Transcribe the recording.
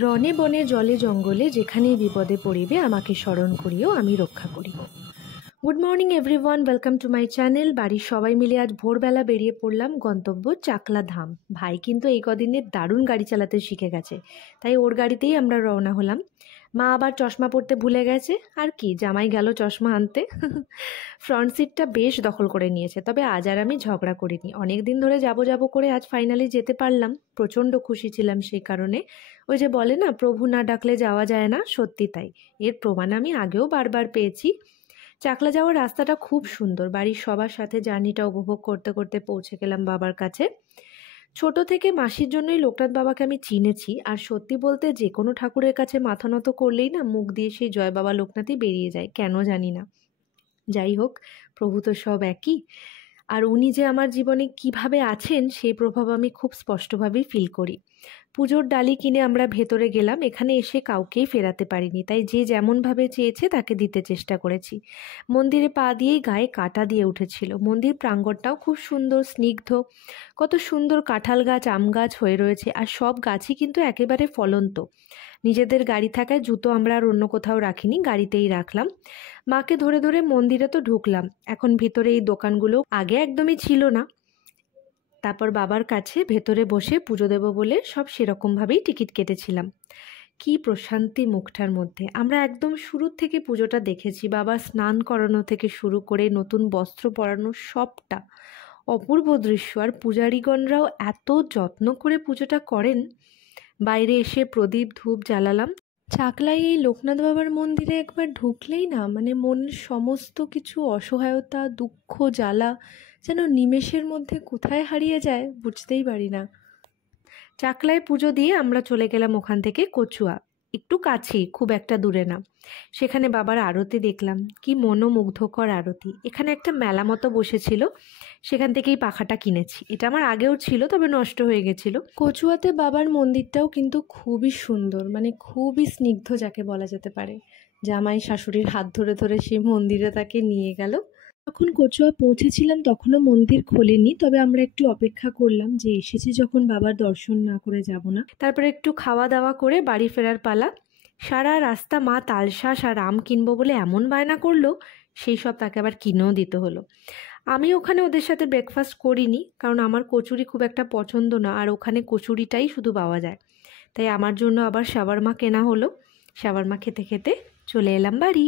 রণে বনে জলে জঙ্গলে যেখানেই বিপদে পড়িবে আমাকে স্মরণ করিও আমি রক্ষা করিব। Good morning everyone, welcome to my channel. বাড়ির সবাই মিলে আজ ভোরবেলা বেরিয়ে পড়লাম গন্তব্য চাকলা ধাম। ভাই কিন্তু এই কদিনে দারুণ গাড়ি চালাতে শিখে গেছে, তাই ওর গাড়িতেই আমরা রওনা হলাম। মা আবার চশমা পরতে ভুলে গেছে, আর কি জামাই গেল চশমা আনতে। ফ্রন্ট সিটটা বেশ দখল করে নিয়েছে, তবে আজ আর আমি ঝগড়া করিনি। অনেক দিন ধরে যাবো করে আজ ফাইনালি যেতে পারলাম, প্রচণ্ড খুশি ছিলাম সেই কারণে। ওই যে বলে না, প্রভু না ডাকলে যাওয়া যায় না, সত্যি তাই। এর প্রমাণ আমি আগেও বারবার পেয়েছি। চাকলা যাওয়ার রাস্তাটা খুব সুন্দর। বাড়ির সবার সাথে জার্নিটা উপভোগ করতে করতে পৌঁছে গেলাম বাবার কাছে। ছোট থেকে মাসির জন্যই লোকনাথ বাবাকে আমি চিনেছি, আর সত্যি বলতে যে কোনো ঠাকুরের কাছে মাথা নত করলেই না মুখ দিয়ে সেই জয় বাবা লোকনাথই বেরিয়ে যায়, কেন জানি না। যাই হোক, প্রভু তো সব একই, আর উনি যে আমার জীবনে কিভাবে আছেন সেই প্রভাব আমি খুব স্পষ্টভাবেই ফিল করি। পুজোর ডালি কিনে আমরা ভেতরে গেলাম। এখানে এসে কাউকেই ফেরাতে পারিনি, তাই যে যেমনভাবে চেয়েছে তাকে দিতে চেষ্টা করেছি। মন্দিরে পা দিয়েই গায়ে কাঁটা দিয়ে উঠেছিল। মন্দির প্রাঙ্গণটাও খুব সুন্দর, স্নিগ্ধ। কত সুন্দর কাঁঠাল গাছ, আম গাছ হয়ে রয়েছে, আর সব গাছই কিন্তু একেবারে ফলন্ত। নিজেদের গাড়ি থাকায় জুতো আমরা আর অন্য কোথাও রাখিনি, গাড়িতেই রাখলাম। মাকে ধরে ধরে মন্দিরে তো ঢুকলাম। এখন ভিতরে এই দোকানগুলো আগে একদমই ছিল না। তারপর বাবার কাছে ভেতরে বসে পুজো দেব বলে সব সেরকমভাবেই টিকিট কেটেছিলাম। কি প্রশান্তি মুখটার মধ্যে। আমরা একদম শুরু থেকে পুজোটা দেখেছি, বাবা স্নান করানো থেকে শুরু করে নতুন বস্ত্র পরানো, সবটা অপূর্ব দৃশ্য। আর পূজারীগণরাও এত যত্ন করে পুজোটা করেন। বাইরে এসে প্রদীপ ধূপ জ্বালালাম। চাকলায় এই লোকনাথ বাবার মন্দিরে একবার ঢুকলেই না মনের সমস্ত কিছু অসহায়তা, দুঃখ, জ্বালা যেন নিমেষের মধ্যে কোথায় হারিয়ে যায় বুঝতেই পারি না। চাকলায় পুজো দিয়ে আমরা চলে গেলাম ওখান থেকে কচুয়া, একটু কাছেই, খুব একটা দূরে না। সেখানে বাবার আরতি দেখলাম, কি মনোমুগ্ধকর আরতি। এখানে একটা মেলা মতো বসেছিল, সেখান থেকেই পাখাটা কিনেছি। এটা আমার আগেও ছিল, তবে নষ্ট হয়ে গেছিল। কচুয়াতে বাবার মন্দিরটাও কিন্তু খুবই সুন্দর, খুবই স্নিগ্ধ যাকে বলা যেতে পারে। জামাই শাশুড়ির হাত ধরে ধরে সেই মন্দিরে তাকে নিয়ে গেল। যখন কচুয়া পৌঁছেছিলাম তখনও মন্দির খোলেনি, তবে আমরা একটু অপেক্ষা করলাম যে এসেছি যখন বাবার দর্শন না করে যাব না। তারপরে একটু খাওয়া দাওয়া করে বাড়ি ফেরার পালা। সারা রাস্তা মা তালশাঁস আর আম কিনবো বলে এমন বায়না করলো, সেই সব তাকে আবার কিনেও দিতে হলো। আমি ওখানে ওদের সাথে ব্রেকফাস্ট করিনি, কারণ আমার কচুরি খুব একটা পছন্দ না, আর ওখানে কচুরিটাই শুধু পাওয়া যায়। তাই আমার জন্য আবার শাওয়ারমা কেনা হলো। শাওয়ারমা খেতে খেতে চলে এলাম বাড়ি।